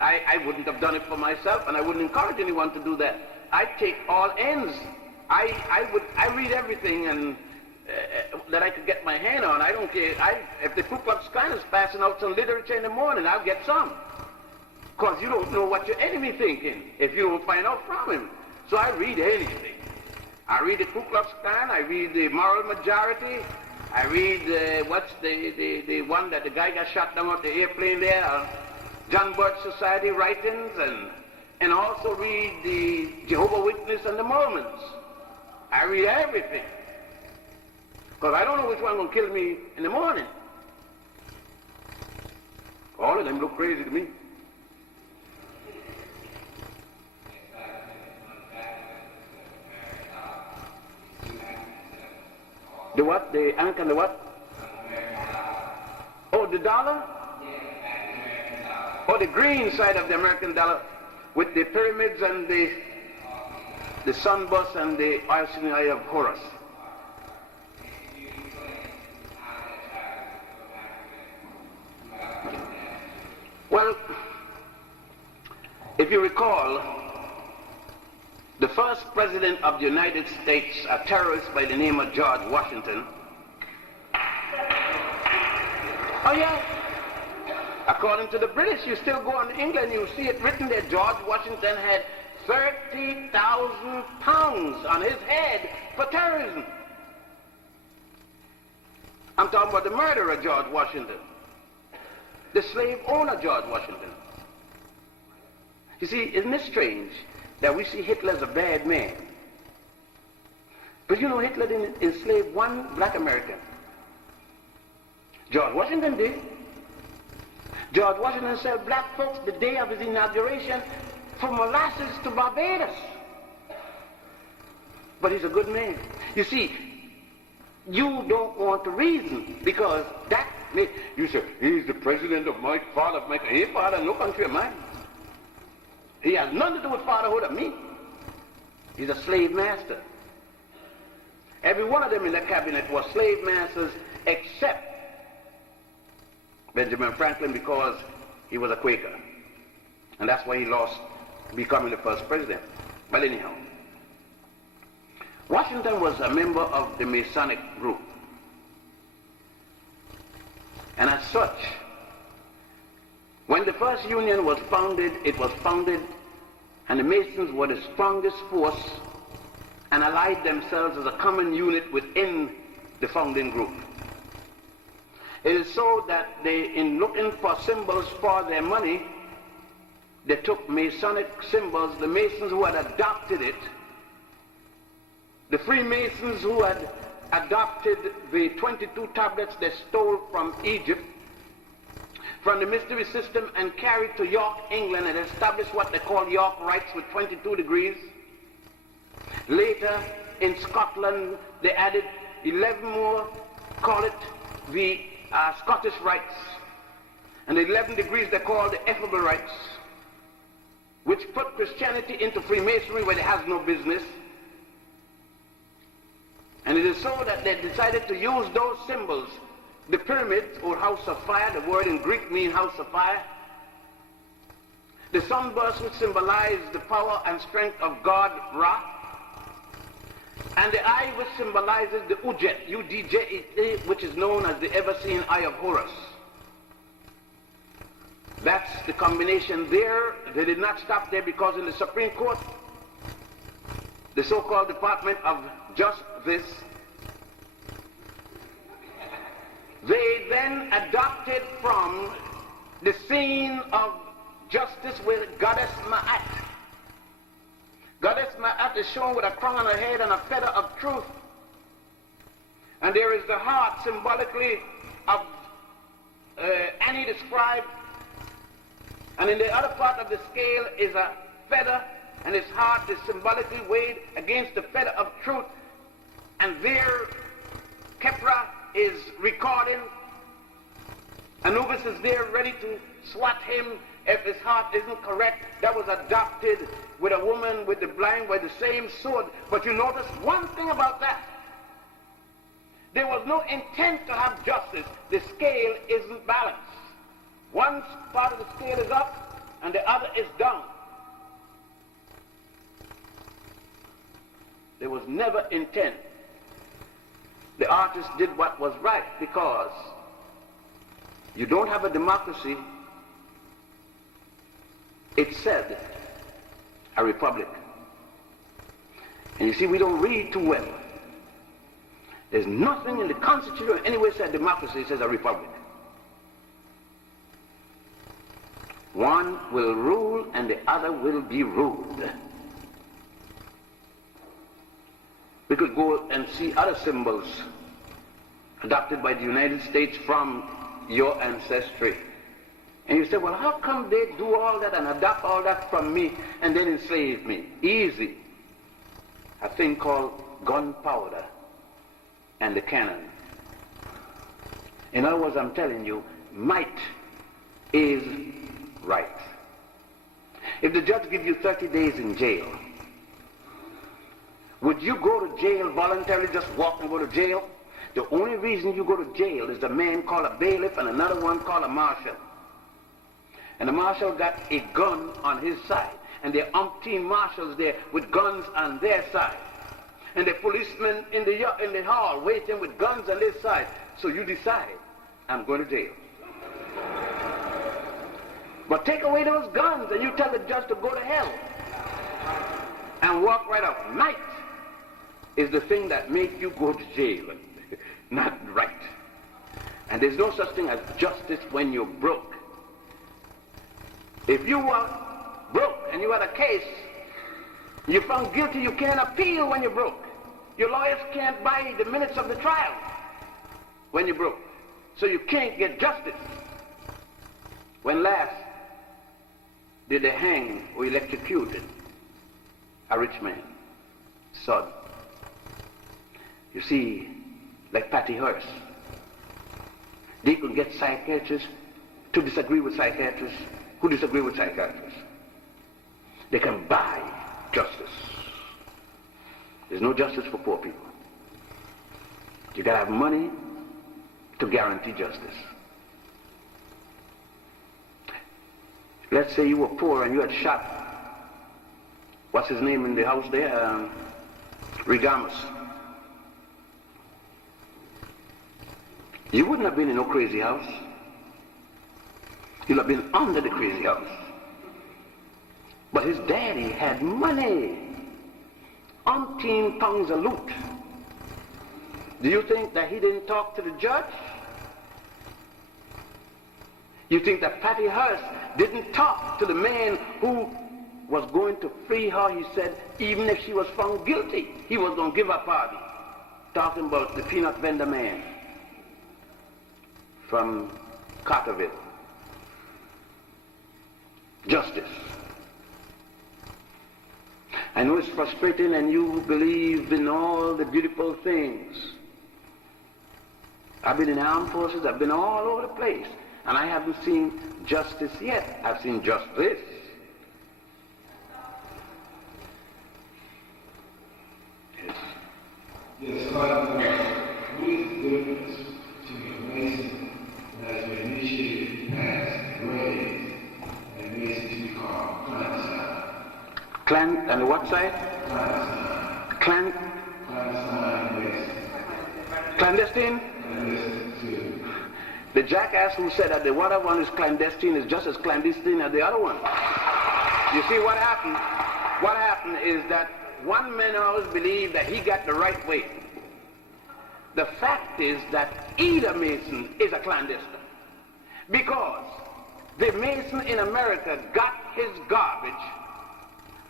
I wouldn't have done it for myself, and I wouldn't encourage anyone to do that. I take all ends. I read everything and that I could get my hand on. I don't care. If the Ku Klux Klan is passing out some literature in the morning, I'll get some. Because you don't know what your enemy thinking if you don't find out from him. So I read anything. I read the Ku Klux Klan. I read the Moral Majority. I read what's the one that the guy got shot down off the airplane there, John Birch Society writings, and also read the Jehovah's Witness and the Mormons. I read everything. Because I don't know which one will kill me in the morning. All of them look crazy to me. The what? The Ankh and the what? Oh, the dollar? Oh, the green side of the American dollar with the pyramids and the sun bus and the eye of Horus. Well, if you recall, the first president of the United States, a terrorist by the name of George Washington. Oh yeah. According to the British, you still go on England, you see it written there, George Washington had 30,000 pounds on his head for terrorism. I'm talking about the murderer, George Washington. The slave owner, George Washington. You see, isn't it strange that we see Hitler as a bad man? But you know, Hitler didn't enslave one black American. George Washington did. George Washington said black folks the day of his inauguration from molasses to Barbados. But he's a good man. You see, you don't want to reason because that makes you say, he's the president of my father. His father, no country of mine. He has nothing to do with fatherhood of me. He's a slave master. Every one of them in the cabinet was slave masters except Benjamin Franklin because he was a Quaker. And that's why he lost becoming the first president. But anyhow, Washington was a member of the Masonic group. And as such, when the first union was founded, it was founded and the Masons were the strongest force and allied themselves as a common unit within the founding group. It is so that they, in looking for symbols for their money, they took Masonic symbols, the Masons who had adopted it, the Freemasons who had adopted the 22 tablets they stole from Egypt, from the mystery system and carried to York, England, and established what they call York Rites with 22 degrees. Later, in Scotland, they added 11 more, call it the Scottish Rites. And the 11 degrees they call the Effable Rites, which put Christianity into Freemasonry where it has no business. And it is so that they decided to use those symbols. The pyramids, or house of fire, the word in Greek means house of fire. The sunburst, which symbolizes the power and strength of God, Ra. And the eye, which symbolizes the Ujet, U-D-J-E-T, which is known as the ever-seen eye of Horus. That's the combination there. They did not stop there because in the Supreme Court, the so-called Department of Justice, they then adopted from the scene of justice with Goddess Ma'at. Goddess Ma'at is shown with a crown on her head and a feather of truth. And there is the heart symbolically of Annie the scribe. And in the other part of the scale is a feather, and his heart is symbolically weighed against the feather of truth. And there, Kepra is recording. Anubis is there ready to swat him if his heart isn't correct. That was adopted with a woman with the blind by the same sword. But you notice one thing about that. There was no intent to have justice. The scale isn't balanced. One part of the scale is up, and the other is down. There was never intent. The artist did what was right, because you don't have a democracy. It said a republic. And you see, we don't read too well. There's nothing in the Constitution anywhere said democracy. It says a republic. One will rule and the other will be ruled. We could go and see other symbols adopted by the United States from your ancestry. And you say, well, how come they do all that and adopt all that from me and then enslave me? Easy. A thing called gunpowder and the cannon. In other words, I'm telling you, might is right. If the judge gives you 30 days in jail, would you go to jail voluntarily, just walk and go to jail? The only reason you go to jail is the man called a bailiff and another one called a marshal. And the marshal got a gun on his side, and there are umpteen marshals there with guns on their side. And the policemen in the hall waiting with guns on their side. So you decide, I'm going to jail. But take away those guns and you tell the judge to go to hell and walk right up. Might is the thing that makes you go to jail, not right. And there's no such thing as justice when you're broke. If you were broke and you had a case, you're found guilty, you can't appeal when you're broke. Your lawyers can't buy the minutes of the trial when you're broke. So you can't get justice. When last did they hang or electrocuted a rich man? Son. You see, like Patty Hearst, they could get psychiatrists to disagree with psychiatrists who disagree with psychiatrists. They can buy justice. There's no justice for poor people. You gotta have money to guarantee justice. Let's say you were poor and you had shot, what's his name in the house there? Regamus. You wouldn't have been in no crazy house. You'd have been under the crazy house. But his daddy had money. Umpteen pounds of loot. Do you think that he didn't talk to the judge? You think that Patty Hearst didn't talk to the man who was going to free her? He said, even if she was found guilty, he was going to give her pardon. Talking about the peanut vendor man from Carterville. Justice. I know it's frustrating and you believe in all the beautiful things. I've been in the armed forces, I've been all over the place, and I haven't seen justice yet. I've seen justice. Yes. Yes, Father, what is the difference between a Mason that has been initiated, passed, raised, and Mason to be called clandestine? Clan and what side? Clandestine. Clandestine Mason. Clandestine? Clandestine too. The jackass who said that the other one is clandestine is just as clandestine as the other one. You see what happened? What happened is that one man always believed that he got the right way. The fact is that either Mason is a clandestine. Because the Mason in America got his garbage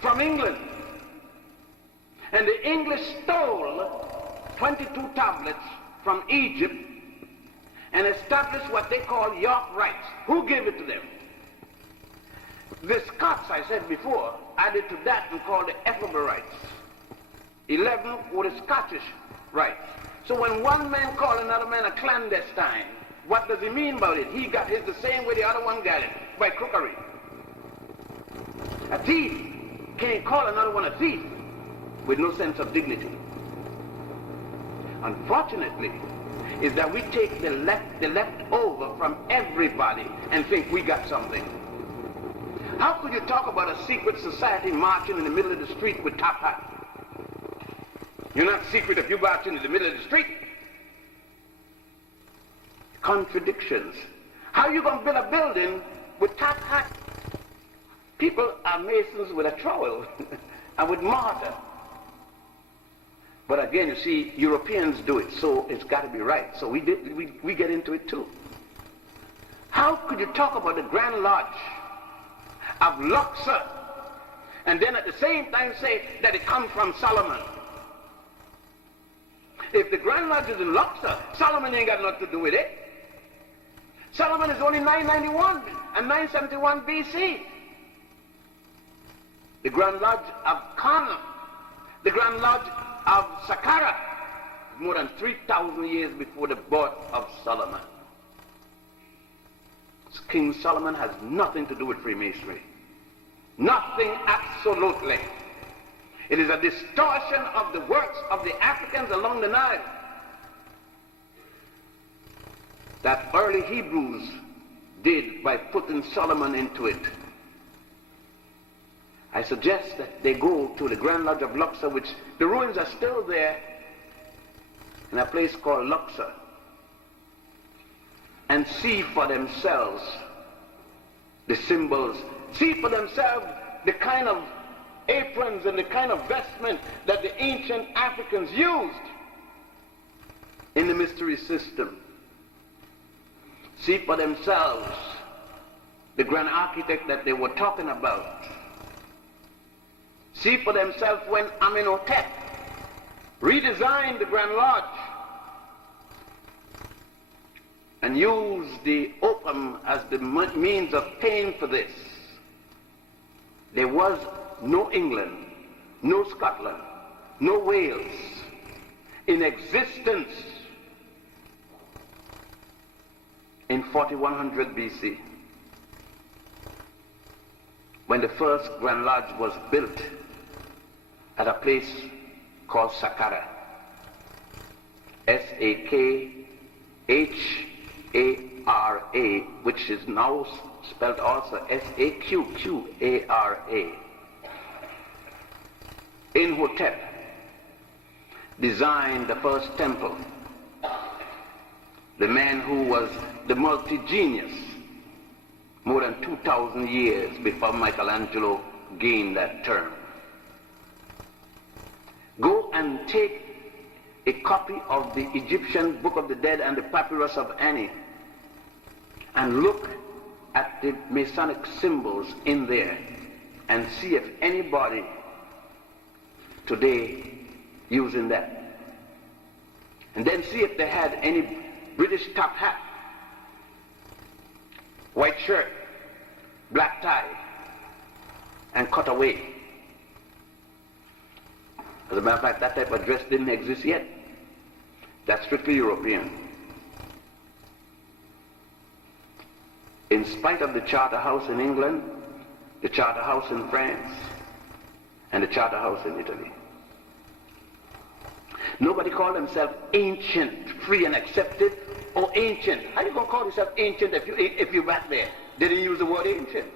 from England. And the English stole 22 tablets from Egypt and established what they call York rights. Who gave it to them? The Scots, I said before, added to that and called the Ethelbert rights. 11 were the Scottish rights. So when one man called another man a clandestine, what does he mean about it? He got his the same way the other one got it, by crookery. A thief can't call another one a thief with no sense of dignity. Unfortunately, is that we take the left over from everybody and think we got something. How could you talk about a secret society marching in the middle of the street with top hat? You're not secret if you march in the middle of the street. Contradictions. How are you going to build a building with top hat? People are masons with a trowel and with mortar. But again, you see, Europeans do it, so it's got to be right. So we get into it too. How could you talk about the Grand Lodge of Luxor and then at the same time say that it comes from Solomon? If the Grand Lodge is in Luxor, Solomon ain't got nothing to do with it. Solomon is only 991 and 971 BC. The Grand Lodge of Karnak, the Grand Lodge of Saqqara, more than 3,000 years before the birth of Solomon. King Solomon has nothing to do with Freemasonry. Nothing absolutely. It is a distortion of the works of the Africans along the Nile that early Hebrews did by putting Solomon into it. I suggest that they go to the Grand Lodge of Luxor, which the ruins are still there in a place called Luxor, and see for themselves the symbols, see for themselves the kind of aprons and the kind of vestment that the ancient Africans used in the mystery system. See for themselves the grand architect that they were talking about. See for themselves when Amenhotep redesigned the Grand Lodge and used the opium as the means of paying for this. There was no England, no Scotland, no Wales in existence in 4100 BC, when the first Grand Lodge was built at a place called Saqqara. S-A-K-H-A-R-A, which is now spelled also S-A-Q-Q-A-R-A. Imhotep designed the first temple. The man who was the multi-genius more than 2,000 years before Michelangelo gained that term. Go and take a copy of the Egyptian Book of the Dead and the Papyrus of Ani and look at the Masonic symbols in there and see if anybody today using that. And then see if they had any British top hat, white shirt, black tie, and cutaway. As a matter of fact, that type of dress didn't exist yet. That's strictly European. In spite of the Charter House in England, the Charter House in France, and the Charter House in Italy. Nobody called themselves ancient, free and accepted, or ancient. How are you going to call yourself ancient if you're back there? They didn't use the word ancient.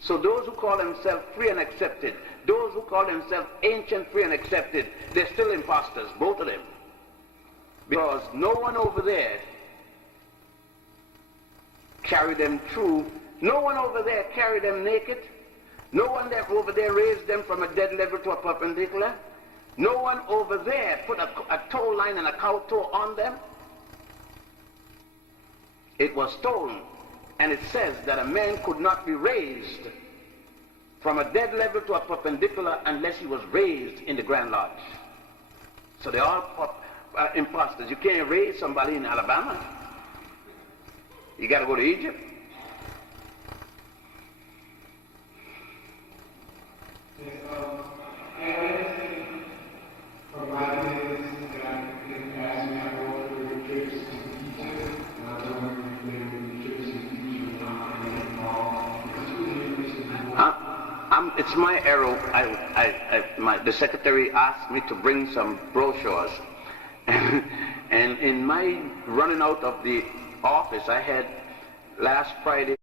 So those who call themselves free and accepted, those who call themselves ancient, free and accepted, they're still imposters, both of them. Because no one over there carried them through. No one over there carried them naked. No one over there raised them from a dead level to a perpendicular. No one over there put a toe line and a cow toe on them. It was stolen. And it says that a man could not be raised from a dead level to a perpendicular unless he was raised in the Grand Lodge. So they're all imposters. You can't raise somebody in Alabama. You got to go to Egypt. From my days that in the past we have all the trips to Egypt, and I don't remember the trips to Egypt and all. It's my arrow. The secretary asked me to bring some brochures, and in my running out of the office, I had last Friday